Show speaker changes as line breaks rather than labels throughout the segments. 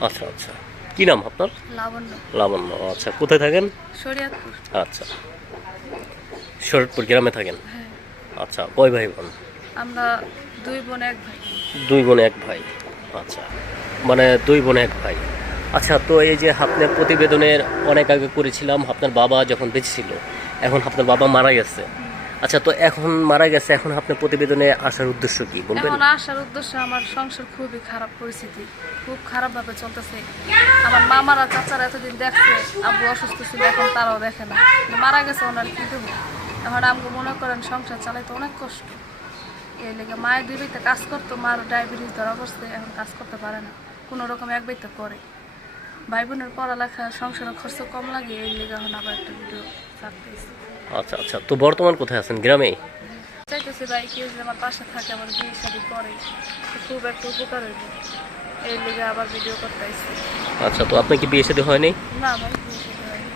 আচ্ছা আচ্ছা। কি নাম আপনার?
লাবণ্য।
লাবণ্য আচ্ছা। কোথায় থাকেন?
শরিয়াতপুর।
আচ্ছা। শরৎপুর গ্রামে থাকেন?
হ্যাঁ।
আচ্ছা কয় ভাই বোন
আমরা দুই বোন এক ভাই।
দুই বোন এক ভাই। আচ্ছা। মানে দুই বোন এক ভাই। আচ্ছা তো এই যে আপনার প্রতিবেদনের অনেক আগে করেছিলাম আপনার বাবা যখন বেঁচে ছিল এখন আপনার বাবা মারা গেছে আচ্ছা তো এখন মারা গেছে, এখন আপনার প্রতিবেদনে আসার উদ্দেশ্য কি বলবেন?
এখন আসার উদ্দেশ্য আমার সংসার খুবই খারাপ পরিস্থিতি, খুব খারাপ ভাবে চলতেছে। আমার মামারা চাচারা এতদিন দেখছে, আব্বু অসুস্থ ছিল, এখন তারাও দেখে না। মারা গেছে, ওনার কি দেবো এখন আমাকে মনে করেন সংসার চালাইতে অনেক কষ্ট। এই লেগে মায়ের দুই কাজ করতো, মার ডায়াবেটিস ধরা পড়ছে, এখন কাজ করতে পারে না। কোনো রকম এক বাড়িতে করে। ভাই বোনের পড়ালেখা, সংসারের খরচ কম লাগে এই লেগে এখন আবার একটা ভিডিও ছাড়তেছি।
আচ্ছা আচ্ছা। তো বর্তমান কোথায় আছেন? গ্রামে
চাইতেছি ভাই কেউ যদি আমার পাশে থাকে আমার বিয়ে করে খুব একটা উপকার হইব। এই লিগে আবার ভিডিও করতে
আচ্ছা তো আপনার কি বিয়ে শাদী হয়নি?
না ভাই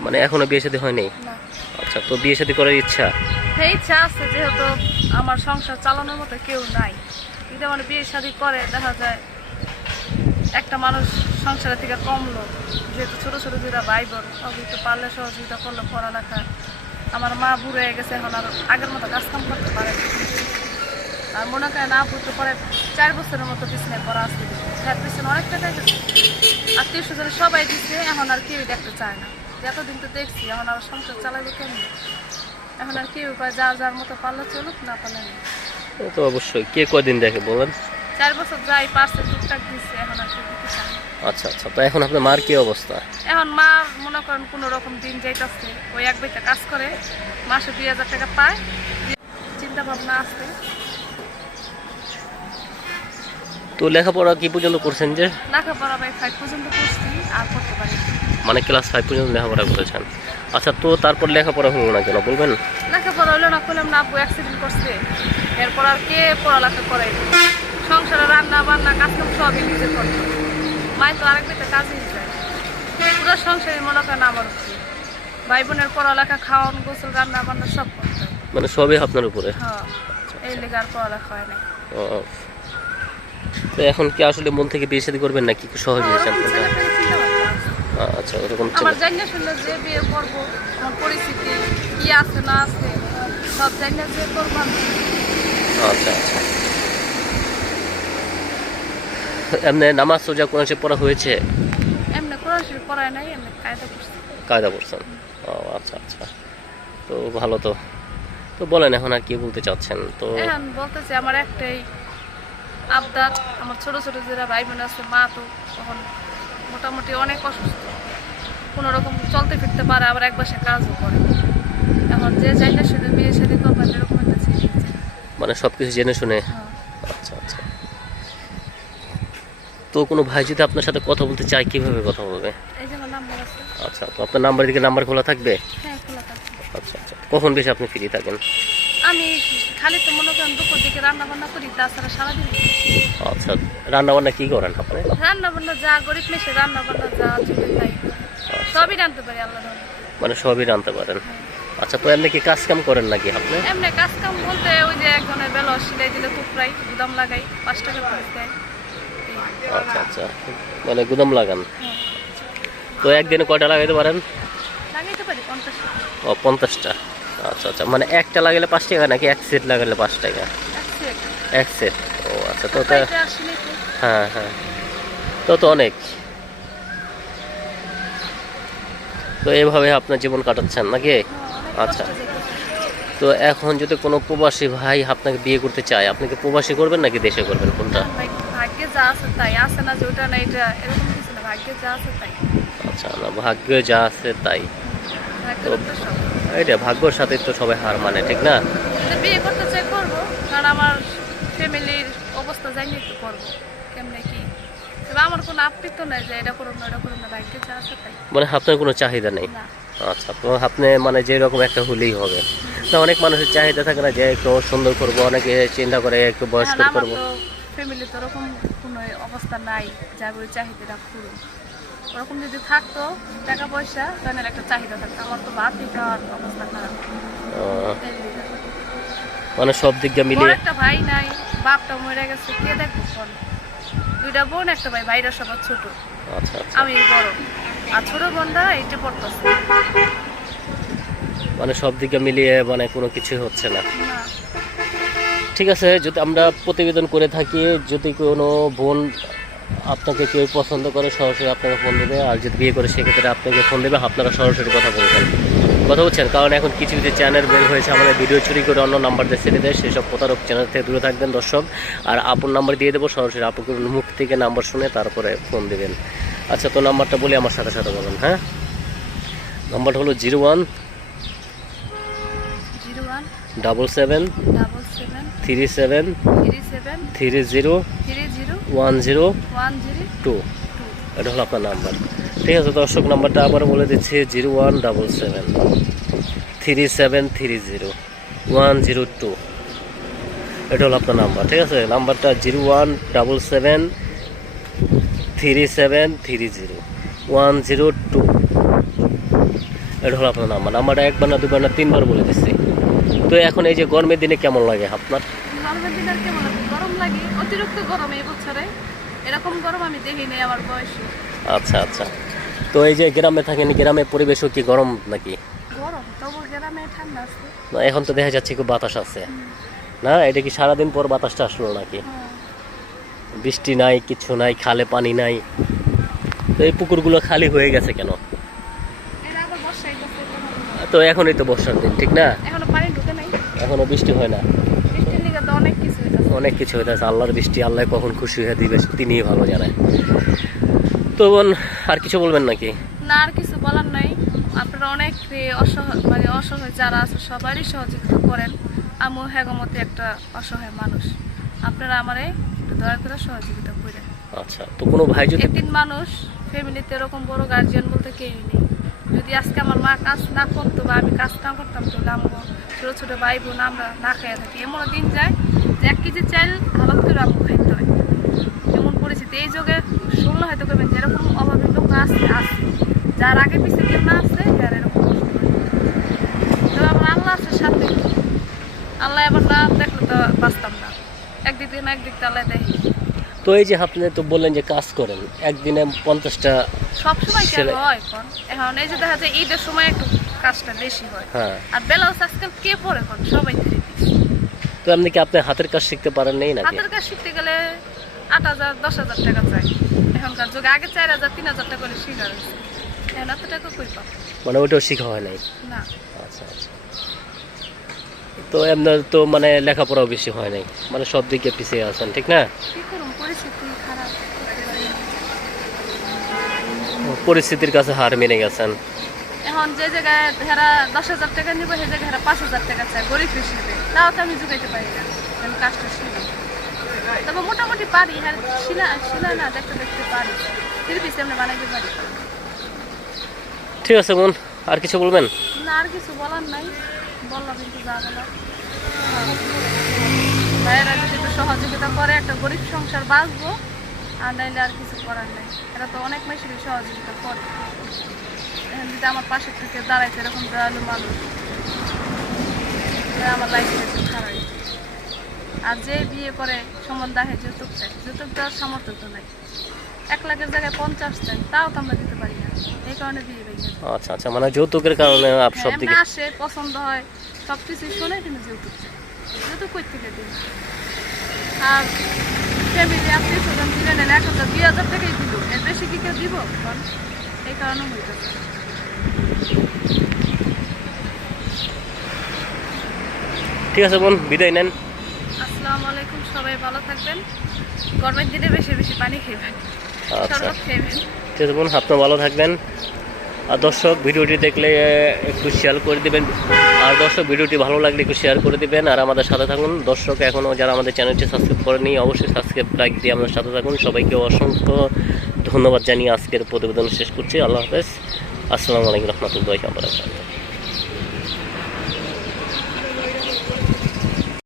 মানে এখনও বিয়ে শাদী হয়নি?
না।
আচ্ছা তো বিয়ে শাদী করার ইচ্ছা?
হ্যাঁ ইচ্ছা আছে যেহেতু আমার সংসার চালানোর মতো কেউ নাই। কিন্তু আমার বিয়ে শাদি করে দেখা যায় একটা মানুষ সংসারের থেকে কমলো যেহেতু ছোটো ছোটো দুটা ভাই বোন তো পারলে সহযোগিতা করল পড়ালেখা আমার মা বুড়ো হয়ে গেছে এখন আর আগের মতো কাজকাম করতে পারে আর মনে করেন না বুঝতে পরে চার বছরের মতো পিছনে পড়া আসতে দিচ্ছে হ্যাঁ পিছনে অনেক টাকা গেছে আত্মীয় স্বজন সবাই দিচ্ছে এখন আর কেউই দেখতে চায় না। এতদিন তো দেখছি এখন আর সংসার চালাইবে কেমন? এখন আর কেউ পায় যার যার মতো পারলে চলুক না পারলে না।
তো অবশ্যই। কে কদিন দেখে বলেন?
চার বছর যাই পারছে টুকটাক দিচ্ছে এখন আর
আচ্ছা আচ্ছা। তো এখন আপনার মার কি অবস্থা?
এখন মা মনে করেন কোনো রকম দিন যাইতেছে। ওই এক বইতে কাজ করে মাসে দুই হাজার টাকা পায়। চিন্তা ভাবনা আছে।
তো লেখাপড়া কি পর্যন্ত করছেন যে?
লেখাপড়া ভাই ফাইভ পর্যন্ত করছি আর করতে পারি
মানে ক্লাস ফাইভ পর্যন্ত লেখাপড়া করেছেন। আচ্ছা তো তারপর লেখাপড়া হলো না কেন বলবেন?
লেখাপড়া হইল না করলাম না আব্বু অ্যাক্সিডেন্ট করছে। এরপর আর কে পড়ালেখা করাই সংসারে রান্না বান্না কাজ সবই নিজে করতো মায় তো আরেক বেতে কাজে যায়। পুরো সংসারে মনে করেন আমার উপরে। ভাই বোনের পড়ালেখা খাওয়ান গোসল রান্না বান্না সব করতে হয়।
মানে সবই আপনার উপরে?
হ্যাঁ এই লেগে আর পড়ালেখা হয় না
তো এখন কি আসলে মন থেকে বিয়ে শাদী করবেন নাকি সহজ হয়েছে আপনারটা? আচ্ছা ওরকম
আমার জানিনা শুনলে যে বিয়ে করব আমার পরিস্থিতি কি আছে না আছে সব জানিনা যে করব।
আচ্ছা আচ্ছা। এমনি নামাজ সোজা কোরআন শরীফ পড়া হয়েছে?
এমনি কোরআন শরীফ পড়ায় নাই এমনি কায়দা করছি।
কায়দা পড়ছেন ও আচ্ছা আচ্ছা। তো ভালো তো। তো বলেন এখন আর কি বলতে চাচ্ছেন? তো
এখন বলতেছে আমার একটাই আবদার আমার ছোট ছোট যারা ভাই বোন আছে মা তো তখন মোটামুটি অনেক অসুস্থ। কোনো রকম চলতে ফিরতে পারে আবার এক বাসে কাজও করে। এখন যে চাই না শুধু বিয়ে শাদি করবেন এরকম একটা।
মানে সব কিছু জেনে শুনে
হ্যাঁ।
আচ্ছা আচ্ছা তো কোনো ভাই যদি আপনার সাথে কথা বলতে চায় কীভাবে কথা বলবে? আচ্ছা তো আপনার নাম্বার দিকে নাম্বার খোলা থাকবে?
হ্যাঁ খোলা থাকবে।
আচ্ছা আচ্ছা কখন বেশি আপনি ফ্রি থাকেন?
আমি খালি তো মনে করেন দুপুর দিকে রান্না বান্না করি তাছাড়া সারাদিন
আচ্ছা রান্না বান্না কি করেন আপনি?
রান্না বান্না যা গরিব মেশে রান্না বান্না যা চলে তাই। সবই রাঁধতে পারি আল্লাহ
মানে সবই রাঁধতে পারেন? আচ্ছা তো এমনি কি কাজ কাম করেন নাকি আপনি?
এমনি কাজ কাম বলতে ওই যে একজনের বেলস সিলাই দিলে টুকরাই গুদাম লাগাই পাঁচ টাকা করে দেয়।
আচ্ছা আচ্ছা। মানে গুদাম লাগান। তো একদিনে কয়টা লাগাইতে পারেন? ও পঞ্চাশটা। আচ্ছা আচ্ছা। মানে একটা লাগালে পাঁচ টাকা নাকি এক সেট লাগালে পাঁচ টাকা?
এক সেট।
ও আচ্ছা তো হ্যাঁ হ্যাঁ। তো তো অনেক। তো এইভাবে আপনার জীবন কাটাচ্ছেন নাকি?
হ্যাঁ,
আচ্ছা। তো এখন যদি কোনো প্রবাসী ভাই আপনাকে বিয়ে করতে চায় আপনি কি প্রবাসী করবেন নাকি দেশে করবেন? কোনটা?
যা আছে তাই আছে না যে ওটা না এটা এরকম কিছু না ভাগ্যে যা আছে তাই।
আচ্ছা না ভাগ্যে যা আছে তাই এটা ভাগ্যর সাথে তো সবাই হার মানে ঠিক না?
বিয়ে করতে চাই করব কারণ আমার ফ্যামিলির অবস্থা জানি তো করব কেমনে কি। আমার কোনো নাই যে এটা করুন এটা করুন না ভাগ্যে যা আছে তাই।
মানে আপনার কোনো চাহিদা নেই? আচ্ছা তো আপনি মানে যেরকম একটা হলেই হবে। না অনেক মানুষের চাহিদা থাকে না যে একটু সুন্দর করব অনেকে চিন্তা করে একটু বয়স্ক করব।
ফ্যামিলি তো ওরকম কোনো অবস্থা নাই যা ওই চাহিদাটা পুরো ওরকম যদি থাকতো টাকা পয়সা তাহলে একটা চাহিদা থাকতো। আমার তো ভাত খাওয়ার অবস্থা খারাপ।
মানে সব দিক দিয়ে মিলিয়ে
একটা ভাই নাই বাপটা মরে গেছে। কে দেখব ফোন দুইটা বোন একটা ভাই। ভাইরা সবার ছোট।
আচ্ছা আচ্ছা।
আমি বড়। আর ছোট বোনটা এইটা পড়তেছে।
মানে সব দিকে মিলিয়ে মানে কোনো কিছু হচ্ছে না। ঠিক আছে, যদি আমরা প্রতিবেদন করে থাকি, যদি কোনো বোন আপনাকে কেউ পছন্দ করে, সরাসরি আপনাকে ফোন দেবে, আর যদি বিয়ে করে, সেক্ষেত্রে আপনাকে ফোন দেবে, আপনারা সরাসরি কথা বলবেন। কথা বলছেন, কারণ এখন কিছু কিছু চ্যানেল বের হয়েছে, আমাদের ভিডিও চুরি করে অন্য নাম্বার দিয়ে ছেড়ে দেয়, সেসব প্রতারক চ্যানেল থেকে দূরে থাকবেন দর্শক। আর আপন নাম্বার দিয়ে দেবো, সরাসরি আপুকে মুখ থেকে নাম্বার শুনে তারপরে ফোন দেবেন। আচ্ছা তো নাম্বারটা বলি আমার সাথে সাথে বলুন হ্যাঁ? নাম্বারটা হলো zero one double seven three seven
three
zero one zero two. এটা হলো আপনার নাম্বার। ঠিক আছে দর্শক নাম্বারটা আবার বলে দিচ্ছি zero one double seven three seven three zero one zero two. এটা হলো আপনার নাম্বার ঠিক আছে? নাম্বারটা zero one double seven three seven three zero one zero two. এটা হলো আপনার নাম্বার। নাম্বারটা একবার না দুবার না তিনবার বলে দিচ্ছি। তো এখন এই যে গরমের দিনে কেমন লাগে আপনার?
গরমের দিন আর কেমন লাগে? গরম লাগে অতিরিক্ত গরম এই বছরে। এরকম গরম আমি দেখিনি আমার বয়সে।
আচ্ছা আচ্ছা। তো এই যে গ্রামে থাকেন গ্রামের পরিবেশও কি গরম নাকি?
গরম তবু গ্রামে ঠান্ডা আছে।
না, এখন তো দেখা যাচ্ছে খুব বাতাস আছে। না এটা কি সারাদিন পর বাতাসটা আসলো নাকি?
হ্যাঁ।
বৃষ্টি নাই কিছু নাই খালে পানি নাই। তো এই পুকুরগুলো খালি হয়ে গেছে কোনো- তো এখনই তো বর্ষার দিন ঠিক না? এখনও বৃষ্টি হয় না।
অনেক কিছু হইতাছে।
অনেক কিছু হয়ে যাচ্ছে আল্লাহর বৃষ্টি আল্লাহ কখন খুশি হয়ে দিবে তিনি ভালো জানে। তো বোন আর কিছু বলবেন নাকি?
না আর কিছু বলার নাই। আপনারা অনেক অসহায় মানে অসহায় যারা আছে সবারই সহযোগিতা করেন। আমিও হেগমতে একটা অসহায় মানুষ। আপনারা আমারে একটু দয়া করে সহযোগিতা করেন।
আচ্ছা তো কোনো ভাই যদি
একদিন মানুষ ফ্যামিলিতে এরকম বড় গার্জিয়ান বলতে কেউই নেই। যদি আজকে আমার মা কাজ না করতো বা আমি কাজ না করতাম তাহলে আমার ছোটো ছোটো ভাই বোন আমরা না খেয়ে থাকি। এমন দিন যায় যে এক কেজি চাল হালত করে আমু খাইতে হয়। এমন পরিস্থিতি। এই যুগে শুনলে হয়তো করবেন যে এরকম অভাবের লোক আছে আছে। যার আগে পিছিয়ে কেউ না আছে যার এরকম তবে আমার আল্লাহ আছে সাথে। আল্লাহ এবার না দেখলে তো বাঁচতাম না। একদিক না একদিক দিয়ে আল্লাহ দেয়।
তো এই যে আপনি তো বললেন যে কাজ করেন একদিনে পঞ্চাশটা
সবসময় কেন হয় এখন? এখন এই যে দেখা যায় ঈদের সময় একটু কাজটা বেশি হয়।
হ্যাঁ।
আর ব্লাউজ আজকাল কে পরে এখন? সবাই থ্রি পিস
তো আপনি কি আপনি হাতের কাজ শিখতে পারেন নেই নাকি?
হাতের কাজ শিখতে গেলে আট হাজার দশ হাজার টাকা চাই। এখনকার যুগে আগে চার হাজার তিন হাজার টাকা করে শিখা হয়েছে। এখন এত টাকা কই পাবো?
মানে ওইটাও শিখা হয় নাই?
না।
আচ্ছা আচ্ছা। তো আপনার তো মানে লেখাপড়াও বেশি হয় নাই। মানে সব দিকে পিছিয়ে আছেন ঠিক না?
কি করুন পরিস্থিতি খারাপ।
পরিস্থিতির কাছে হার মেনে গেছেন।
এখন যে জায়গায় হেরা দশ হাজার টাকা নিব সেই জায়গায় হেরা পাঁচ হাজার টাকা চাই গরিব হিসেবে। তাও তো আমি জুগাইতে পারি না আমি কাজটা শিখি তবে মোটামুটি পারি হ্যাঁ শিলা শিলা না দেখতে দেখতে পারি। থ্রি পিস এমনি বানাইতে পারি।
ঠিক আছে বোন আর কিছু বলবেন?
না আর কিছু বলার নাই। বললাম কিন্তু যা বলার। ভাইয়েরা যদি একটু সহযোগিতা করে একটা গরিব সংসার বাঁচবো আর নাইলে আর কিছু করার নাই। এরা তো অনেক মানুষেরই সহযোগিতা করে। এখন যদি আমার পাশে থেকে দাঁড়াইছে এরকম দয়ালু মানুষ আমার লাইফে খারাপ। আর যে বিয়ে করে সম্বন্ধ আহে যৌতুক চাই যৌতুক দেওয়ার সামর্থ্য তো নাই। এক লাখের জায়গায় পঞ্চাশ চাই তাও তো আমরা দিতে পারি না। এই কারণে বিয়ে ভেঙে
আচ্ছা আচ্ছা মানে যৌতুকের কারণে আপ সব
হ্যাঁ,
দিকে
আসে পছন্দ হয় সব কিছুই শোনে কিন্তু যৌতুক চায়। যৌতুক কই থেকে দিন আর ফ্যামিলি আত্মীয় স্বজন দিলে নেন এক হাজার দুই হাজার টাকাই দিব এর বেশি কি কেউ দিব? এই কারণে হইতেছে।
ঠিক আছে বোন বিদায় নেন।
আসসালামু আলাইকুম সবাই ভালো থাকবেন। গরমের দিনে বেশি বেশি পানি খেবেন
আচ্ছা। ঠিক আছে বোন আপনি ভালো থাকবেন। আর দর্শক ভিডিওটি দেখলে একটু শেয়ার করে দিবেন। আর দর্শক ভিডিওটি ভালো লাগলে একটু শেয়ার করে দিবেন। আর আমাদের সাথে থাকুন। দর্শক এখনও যারা আমাদের চ্যানেলটি সাবস্ক্রাইব করেনি অবশ্যই সাবস্ক্রাইব লাইক দিয়ে আমাদের সাথে থাকুন। সবাইকে অসংখ্য ধন্যবাদ জানিয়ে আজকের প্রতিবেদন শেষ করছি। আল্লাহ হাফেজ। আসসালামু আলাইকুম রহমতুল্লাহ